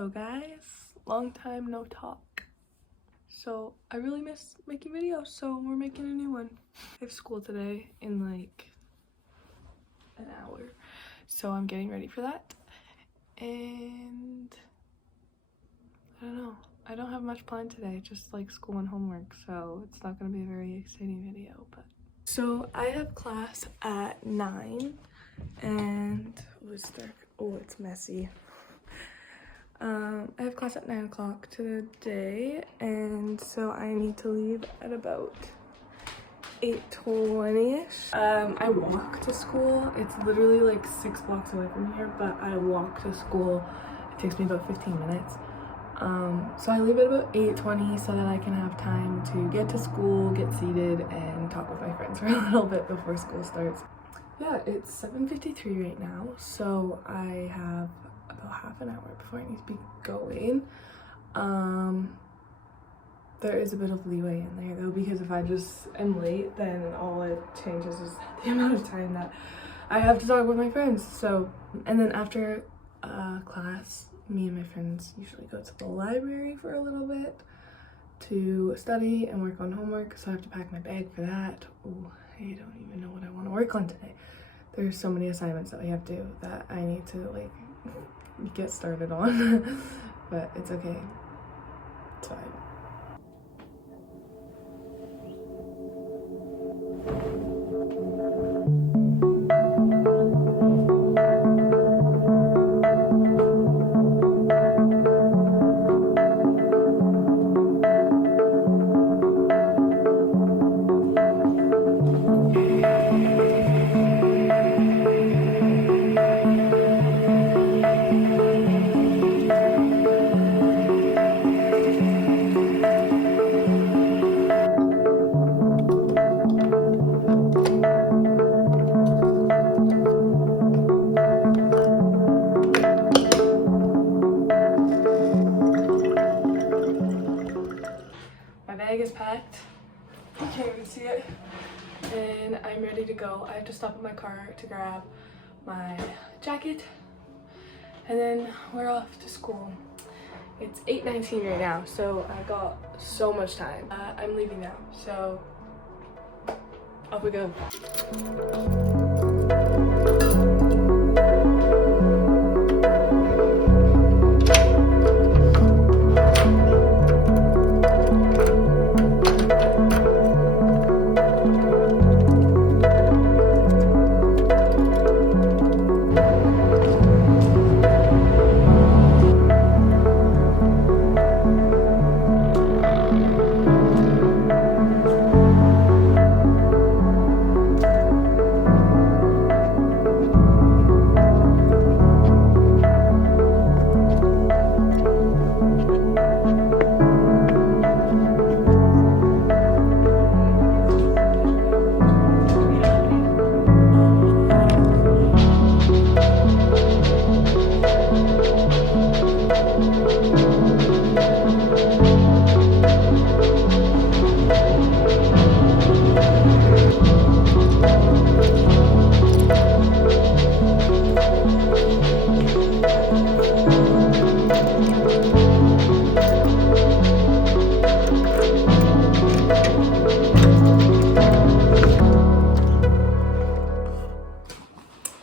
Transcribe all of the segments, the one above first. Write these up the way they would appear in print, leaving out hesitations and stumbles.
Hello guys, long time no talk. So I really miss making videos, so we're making a new one. I have school today in like an hour, so I'm getting ready for that. And I don't know, I don't have much planned today, just like school and homework, so it's not gonna be a very exciting video. But so I have class at 9 and it's messy. I have class at 9 o'clock today, and so I need to leave at about 8:20ish. I walk to school. It's literally like 6 blocks away from here, but I walk to school. It takes me about 15 minutes. So I leave at about 8:20 so that I can have time to get to school, get seated, and talk with my friends for a little bit before school starts. Yeah, it's 7:53 right now, so I have about half an hour before I need to be going. There is a bit of leeway in there though, because if I just am late, then all it changes is the amount of time that I have to talk with my friends. So, and then after class, me and my friends usually go to the library for a little bit to study and work on homework, so I have to pack my bag for that. Oh, I don't even know what I want to work on today. There's so many assignments that we have to do that I need to like get started on. But it's okay, it's fine. My bag is packed, you can't even see it, and I'm ready to go. I have to stop at my car to grab my jacket, and then we're off to school. It's 8:19 right now, so I got so much time. I'm leaving now, so off we go.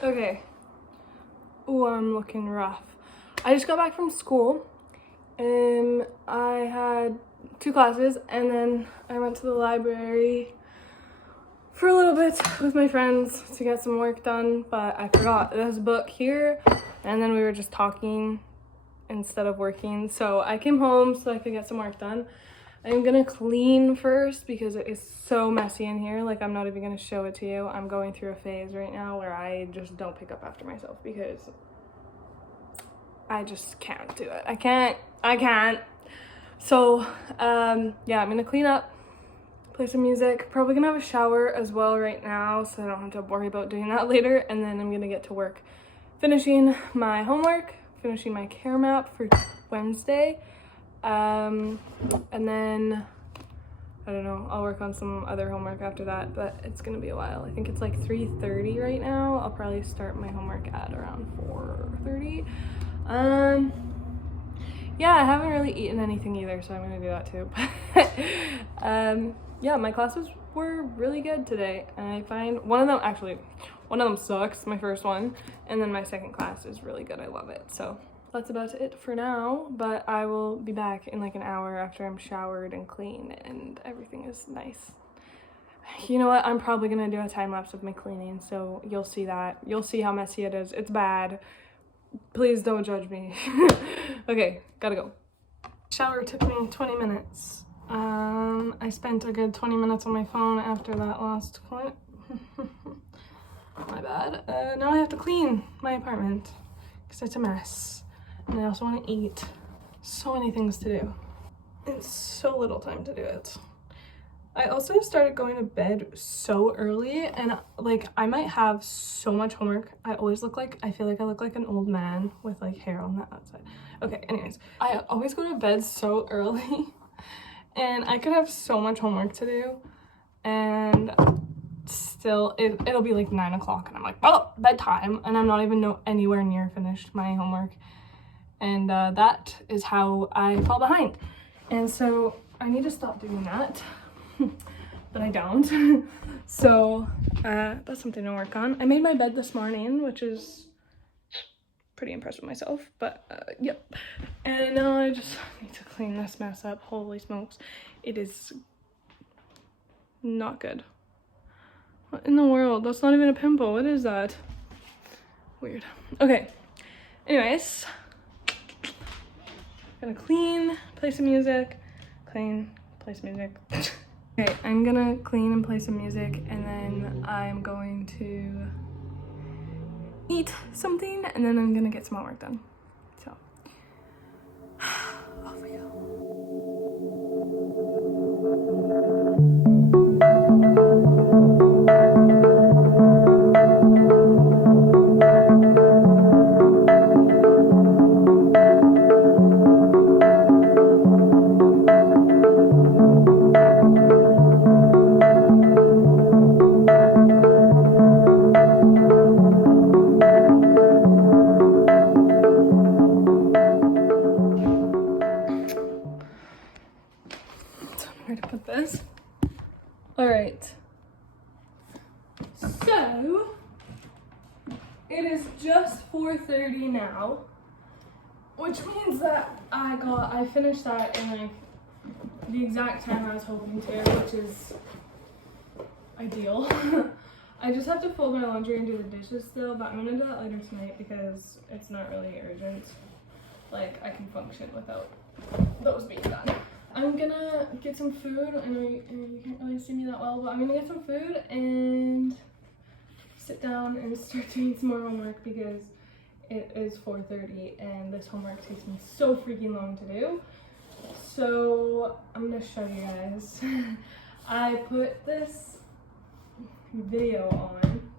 Okay. Oh, I'm looking rough. I just got back from school. I had 2 classes, and then I went to the library for a little bit with my friends to get some work done, but I forgot this book here, and then we were just talking instead of working. So I came home so I could get some work done. I'm gonna clean first because it is so messy in here. Like, I'm not even gonna show it to you. I'm going through a phase right now where I just don't pick up after myself because I just can't do it. I can't. So yeah, I'm gonna clean up, play some music, probably gonna have a shower as well right now so I don't have to worry about doing that later, and then I'm gonna get to work finishing my homework, finishing my care map for Wednesday, and then I don't know, I'll work on some other homework after that, but it's gonna be a while. I think it's like 3:30 right now. I'll probably start my homework at around 4:30. yeah, I haven't really eaten anything either, so I'm gonna do that too. Yeah, my classes were really good today, and I find one of them sucks, my first one, and then my second class is really good. I love it. So that's about it for now, but I will be back in like an hour after I'm showered and clean and everything is nice. You know what? I'm probably gonna do a time lapse of my cleaning, so you'll see that. You'll see how messy it is. It's bad. Please don't judge me. Okay, gotta go. Shower took me 20 minutes. I spent a good 20 minutes on my phone after that last clip. My bad. Now I have to clean my apartment because it's a mess. And I also want to eat. So many things to do. And so little time to do it. I also started going to bed so early, and like I might have so much homework. I feel like I look like an old man with like hair on the outside. Okay, anyways, I always go to bed so early and I could have so much homework to do, and still it'll be like 9 o'clock and I'm like, oh, bedtime, and I'm not even anywhere near finished my homework, and that is how I fall behind. And so I need to stop doing that. But I don't. So that's something to work on. I made my bed this morning, which is pretty impressed with myself, but yep. And now I just need to clean this mess up. Holy smokes, it is not good. What in the world? That's not even a pimple. What is that? Weird. Okay, anyways, gonna clean, play some music, clean, play some music. Okay, I'm gonna clean and play some music, and then I'm going to eat something, and then I'm gonna get some homework done. So, off we go. Where to put this? All right. So it is just 4:30 now, which means that I finished that in like the exact time I was hoping to, which is ideal. I just have to fold my laundry and do the dishes still, but I'm gonna do that later tonight because it's not really urgent. Like, I can function without those being done. I'm gonna get some food. I know you can't really see me that well, but I'm gonna get some food and sit down and start doing some more homework because it is 4:30 and this homework takes me so freaking long to do. So I'm gonna show you guys. I put this video on.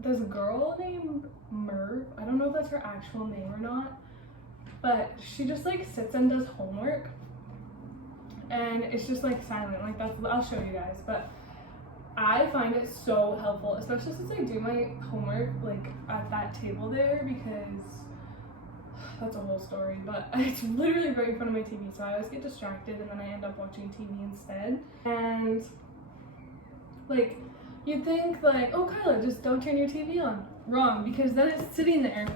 There's a girl named Merv. I don't know if that's her actual name or not, but she just like sits and does homework, and it's just like silent. Like I'll show you guys, but I find it so helpful, especially since I do my homework like at that table there, because that's a whole story, but it's literally right in front of my TV, so I always get distracted and then I end up watching TV instead. And like, you'd think like, oh Kyla, just don't turn your TV on. Wrong, because then it's sitting there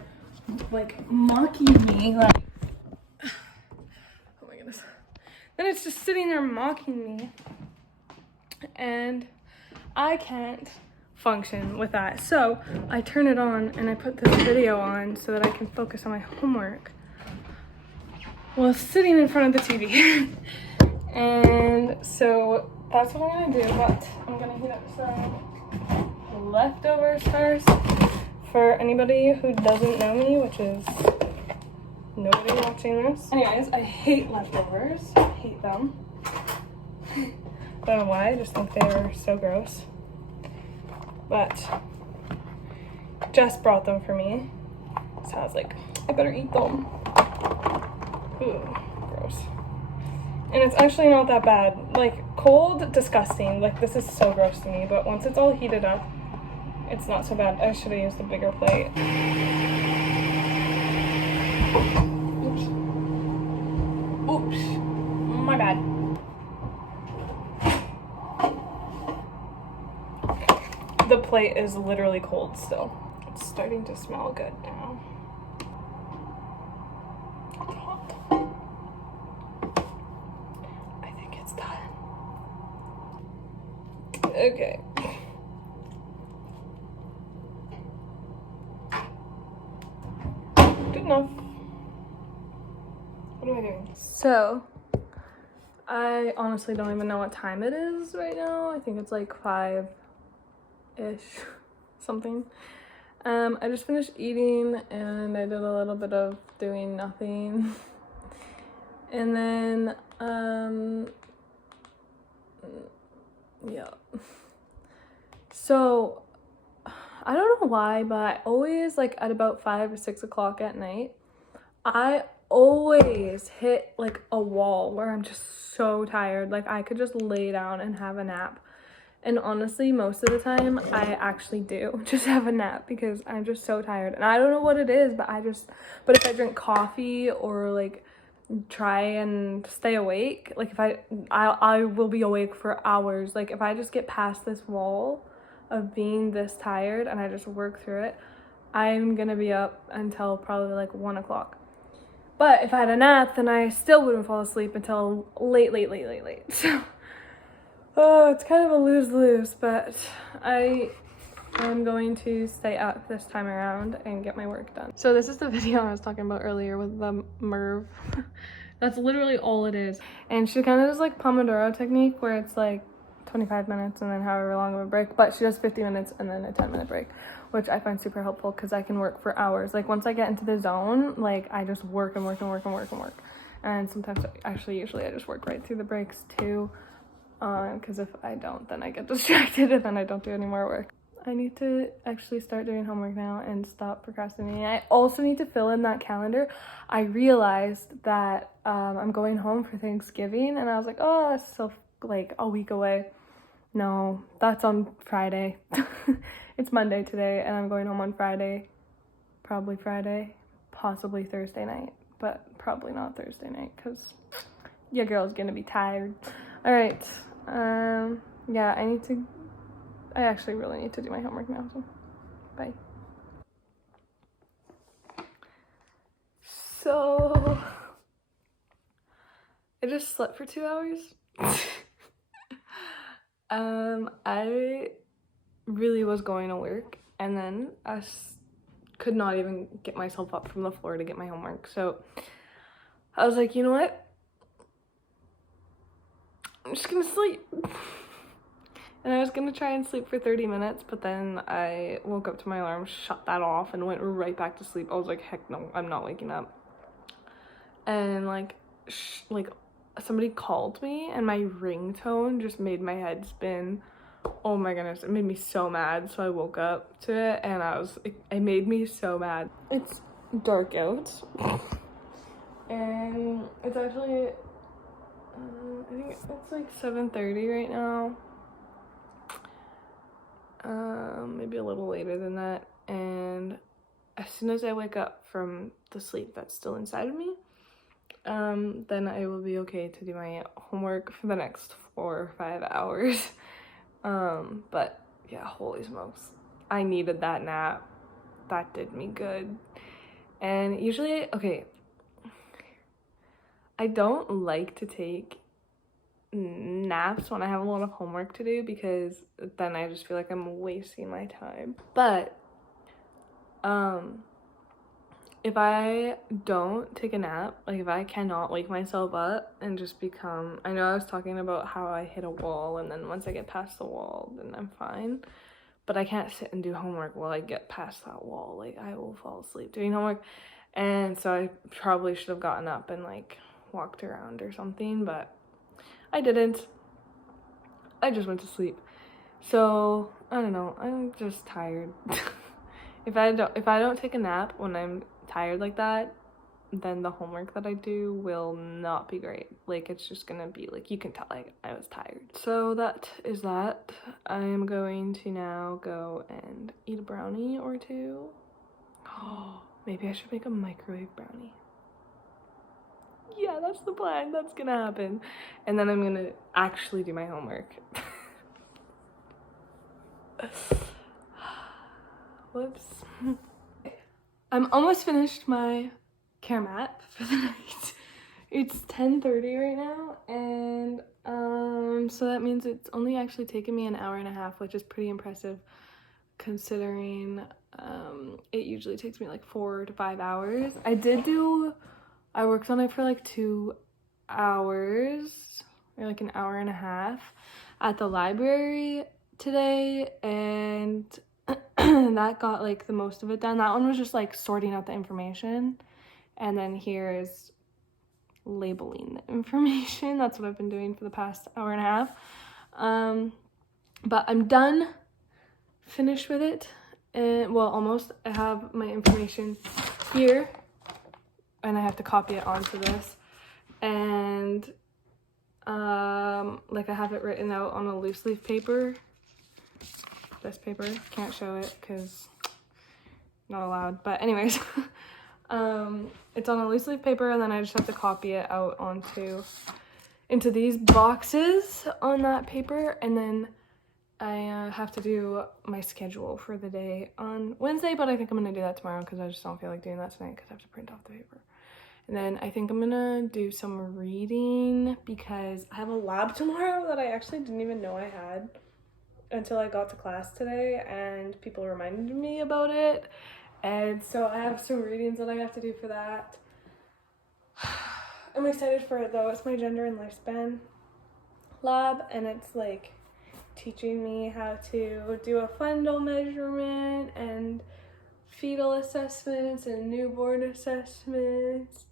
like mocking me, like, oh my goodness. Then it's just sitting there mocking me, and I can't function with that. So I turn it on and I put this video on so that I can focus on my homework while sitting in front of the TV. And so that's what I'm gonna do, but I'm gonna heat up some leftovers first for anybody who doesn't know me, which is nobody watching this. Anyways, I hate leftovers. I hate them. Don't know why, I just think they are so gross. But Jess brought them for me, so I was like, I better eat them. Ooh, gross. And it's actually not that bad. Like, cold, disgusting. Like, this is so gross to me, but once it's all heated up, it's not so bad. I should have used a bigger plate. Oops. plate is literally cold still. It's starting to smell good now. It's hot. I think it's done. Okay. Good enough. What am I doing? So, I honestly don't even know what time it is right now. I think it's like 5-ish, something. I just finished eating and I did a little bit of doing nothing. And then, yeah. So, I don't know why, but I always, like, at about 5 or 6 o'clock at night, I always hit, like, a wall where I'm just so tired. Like, I could just lay down and have a nap. And honestly, most of the time, I actually do just have a nap because I'm just so tired. And I don't know what it is, but if I drink coffee or, like, try and stay awake, like, if I will be awake for hours. Like, if I just get past this wall of being this tired and I just work through it, I'm gonna be up until probably, like, 1 o'clock. But if I had a nap, then I still wouldn't fall asleep until late. So, oh, it's kind of a lose-lose, but I am going to stay up this time around and get my work done. So this is the video I was talking about earlier with the Merv. That's literally all it is. And she kind of does like Pomodoro technique where it's like 25 minutes and then however long of a break, but she does 50 minutes and then a 10-minute break, which I find super helpful because I can work for hours. Like once I get into the zone, like I just work and work and work and work and work. And sometimes, usually I just work right through the breaks too. Because if I don't, then I get distracted and then I don't do any more work. I need to actually start doing homework now and stop procrastinating. I also need to fill in that calendar. I realized that I'm going home for Thanksgiving and I was like, oh, it's still like a week away. No, that's on Friday. It's Monday today and I'm going home on Friday. Probably Friday, possibly Thursday night, but probably not Thursday night because your girl's gonna be tired. All right. Yeah, I actually really need to do my homework now, so bye. So, I just slept for 2 hours. I really was going to work, and then I could not even get myself up from the floor to get my homework, so I was like, you know what? I'm just gonna sleep. And I was gonna try and sleep for 30 minutes, but then I woke up to my alarm, shut that off, and went right back to sleep. I was like, heck no, I'm not waking up. And like somebody called me, and my ringtone just made my head spin. Oh my goodness, it made me so mad. So I woke up to it, and it made me so mad. It's dark out, and it's actually, I think it's like 7:30 right now. Maybe a little later than that, and as soon as I wake up from the sleep that's still inside of me, then I will be okay to do my homework for the next 4 or 5 hours. But yeah, holy smokes, I needed that nap. That did me good. And usually, okay, I don't like to take naps when I have a lot of homework to do because then I just feel like I'm wasting my time. But if I don't take a nap, like if I cannot wake myself up and just become, I know I was talking about how I hit a wall and then once I get past the wall then I'm fine, but I can't sit and do homework while I get past that wall. Like I will fall asleep doing homework, and so I probably should have gotten up and like walked around or something, but I didn't. I just went to sleep. So I don't know, I'm just tired. If I don't take a nap when I'm tired like that, then the homework that I do will not be great. Like it's just gonna be like, you can tell like I was tired. So that is that. I am going to now go and eat a brownie or two. Oh, maybe I should make a microwave brownie. Yeah, that's the plan. That's gonna happen. And then I'm gonna actually do my homework. apocalypse. I'm almost finished my care map for the night. It's 10:30 right now, and so that means it's only actually taken me an hour and a half, which is pretty impressive considering it usually takes me like 4 to 5 hours. I worked on it for like 2 hours or like an hour and a half at the library today, and that got like the most of it done. That one was just like sorting out the information, and then here is labeling the information. That's what I've been doing for the past hour and a half. But I'm done, finished with it, and well, almost. I have my information here, and I have to copy it onto this, and like I have it written out on a loose leaf paper. This paper, can't show it because not allowed, but anyways. It's on a loose leaf paper, and then I just have to copy it out into these boxes on that paper, and then I have to do my schedule for the day on Wednesday, but I think I'm gonna do that tomorrow because I just don't feel like doing that tonight because I have to print off the paper. And then I think I'm gonna do some reading because I have a lab tomorrow that I actually didn't even know I had until I got to class today, and people reminded me about it. And so I have some readings that I have to do for that. I'm excited for it though. It's my gender and lifespan lab, and it's like teaching me how to do a fundal measurement and fetal assessments and newborn assessments.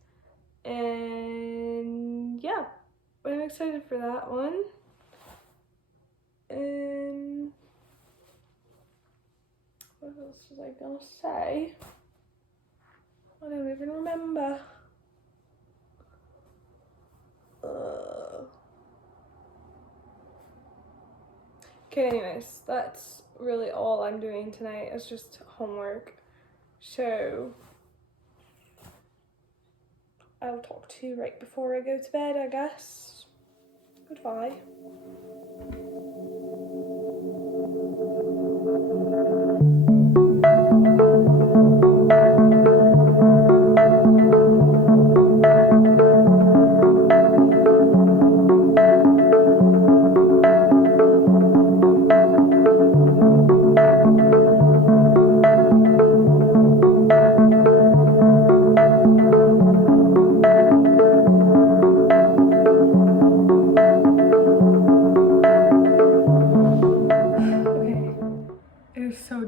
And yeah, I'm excited for that one. And what else was I gonna say? I don't even remember. Okay, anyways, that's really all I'm doing tonight. It's just homework. So I'll talk to you right before I go to bed, I guess. Goodbye.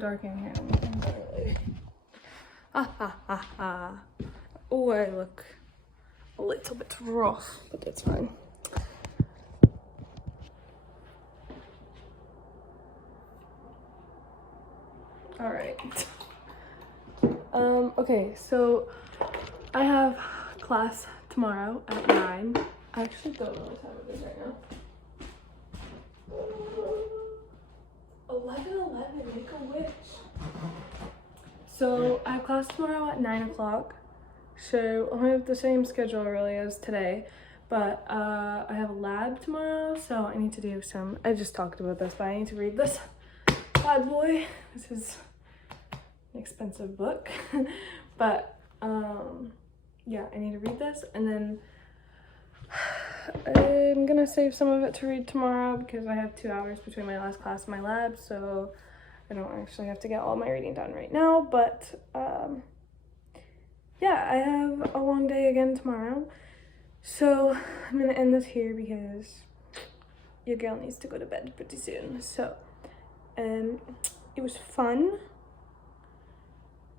Dark in here. Oh, I look a little bit rough, but that's fine. All right. Okay, so I have class tomorrow at 9. I actually don't know what time it is right now. 11:11, make a wish. So I have class tomorrow at 9 o'clock. So I have the same schedule really as today, but I have a lab tomorrow, so I need to do some, I just talked about this, but I need to read this bad boy. This is an expensive book, but yeah, I need to read this, and then I'm gonna save some of it to read tomorrow because I have 2 hours between my last class and my lab, so I don't actually have to get all my reading done right now. But yeah, I have a long day again tomorrow, so I'm gonna end this here because your girl needs to go to bed pretty soon. So it was fun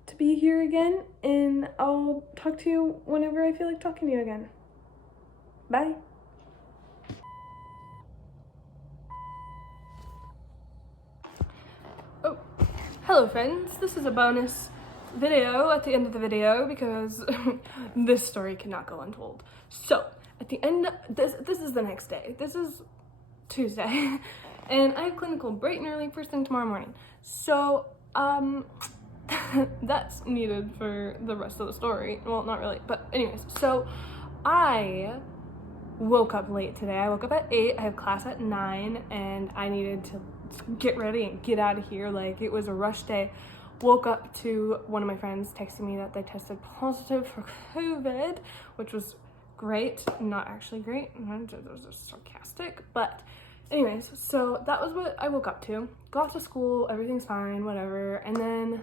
to be here again, and I'll talk to you whenever I feel like talking to you again. Bye. Oh, hello friends. This is a bonus video at the end of the video because this story cannot go untold. So at the end, this is the next day. This is Tuesday, and I have clinical bright and early first thing tomorrow morning. So that's needed for the rest of the story. Well, not really, but anyways. So I woke up late today. I woke up at 8. I have class at 9, and I needed to get ready and get out of here. Like, it was a rush day, woke up to one of my friends texting me that they tested positive for COVID, which was great. Not actually great. It was just sarcastic. But anyways, so that was what I woke up to. Got to school, everything's fine, whatever. And then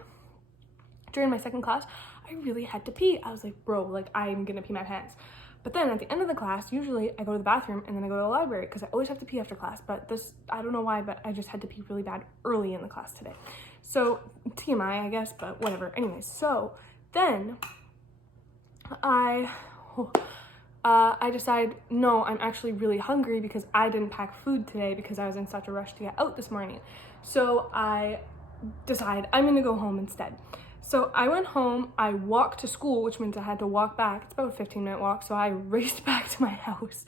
during my second class, I really had to pee. I was like, bro, like I'm gonna pee my pants. But then at the end of the class, usually I go to the bathroom and then I go to the library because I always have to pee after class. But this, I don't know why, but I just had to pee really bad early in the class today. So TMI, I guess, but whatever. Anyways, so then I decide, no, I'm actually really hungry because I didn't pack food today because I was in such a rush to get out this morning. So I decide I'm gonna go home instead. So I went home, I walked to school, which means I had to walk back. It's about a 15-minute walk. So I raced back to my house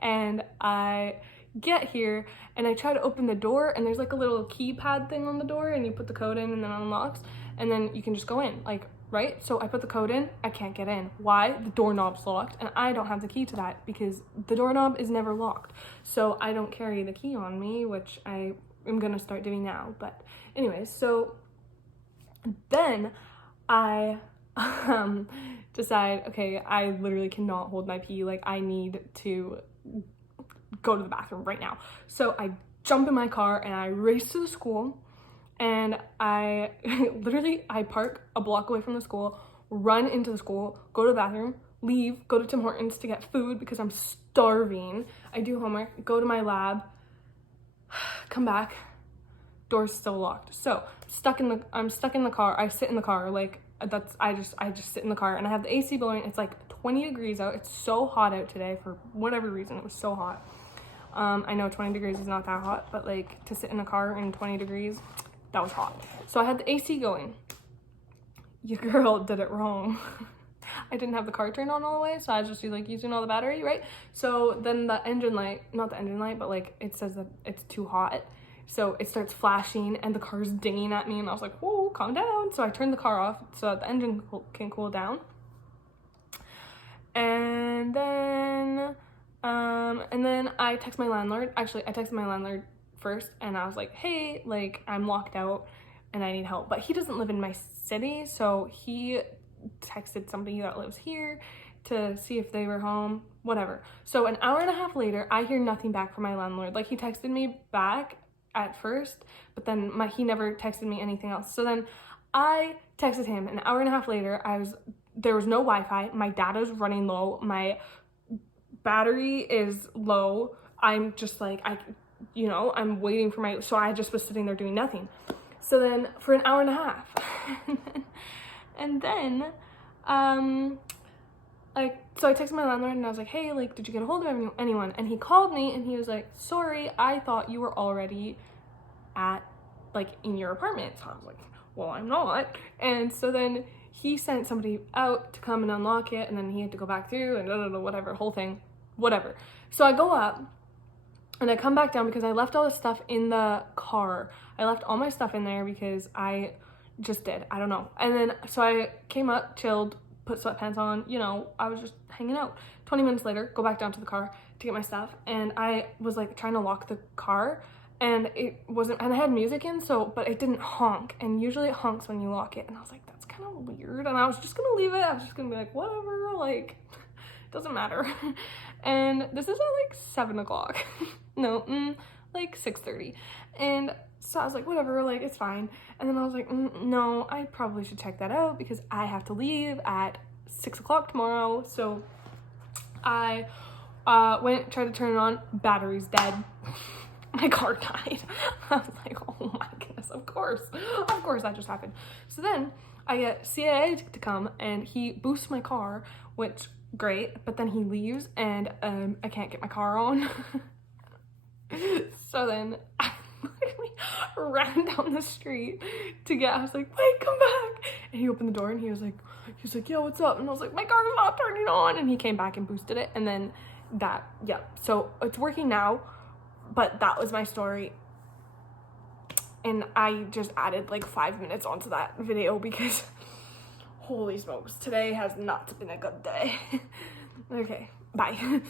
and I get here and I try to open the door and there's like a little keypad thing on the door and you put the code in and then it unlocks and then you can just go in, like, right? So I put the code in, I can't get in. Why? The doorknob's locked and I don't have the key to that because the doorknob is never locked. So I don't carry the key on me, which I am gonna start doing now. But anyways, so then I decide, okay, I literally cannot hold my pee. Like I need to go to the bathroom right now. So I jump in my car and I race to the school and I literally, I park a block away from the school, run into the school, go to the bathroom, leave, go to Tim Hortons to get food because I'm starving. I do homework, go to my lab, come back, door's still locked. So I'm stuck in the car. I sit in the car, like I just sit in the car and I have the AC blowing. It's like 20 degrees out. It's so hot out today for whatever reason. It was so hot. I know 20 degrees is not that hot, but like to sit in a car in 20 degrees, that was hot. So I had the AC going. Your girl did it wrong. I didn't have the car turned on all the way, so I was just like using all the battery, right? So then the engine light, not the engine light, but like it says that it's too hot. So it starts flashing and the car's dinging at me and I was like, whoa, calm down. So I turned the car off so that the engine can cool down. And then I text my landlord. Actually, I texted my landlord first and I was like, hey, like I'm locked out and I need help. But he doesn't live in my city, so he texted somebody that lives here to see if they were home, whatever. So an hour and a half later, I hear nothing back from my landlord. Like he texted me back at first, but then he never texted me anything else. So then I texted him an hour and a half later. There was no Wi-Fi. My data's running low. My battery is low. I'm just like, I'm waiting for so I just was sitting there doing nothing. So then for an hour and a half, and then, so I texted my landlord and I was like, hey, like, did you get a hold of anyone? And he called me and he was like, sorry, I thought you were already in your apartment. So I was like, well, I'm not. And so then he sent somebody out to come and unlock it and then he had to go back through and whatever, whole thing, whatever. So I go up and I come back down because I left all the stuff in the car. I left all my stuff in there because I just did. I don't know. And then, so I came up, chilled, put sweatpants on, I was just hanging out. 20 minutes later, go back down to the car to get my stuff. And I was like trying to lock the car and it wasn't, and I had music in, but it didn't honk. And usually it honks when you lock it. And I was like, that's kind of weird. And I was just gonna leave it. I was just gonna be like, whatever, like, doesn't matter. And this is at like 7 o'clock. No, like 6:30. And so I was like, whatever, like, it's fine. And then I was like, no, I probably should check that out because I have to leave at 6 o'clock tomorrow. So I tried to turn it on, battery's dead. My car died. I was like, oh my goodness, of course that just happened. So then I get CIA to come and he boosts my car, which great, but then he leaves and I can't get my car on. So then I ran down the street I was like, wait, come back. And he opened the door and he was like, yo, what's up? And I was like, my car's not turning on. And he came back and boosted it. And then so it's working now, but that was my story. And I just added like 5 minutes onto that video because holy smokes, today has not been a good day. Okay, bye.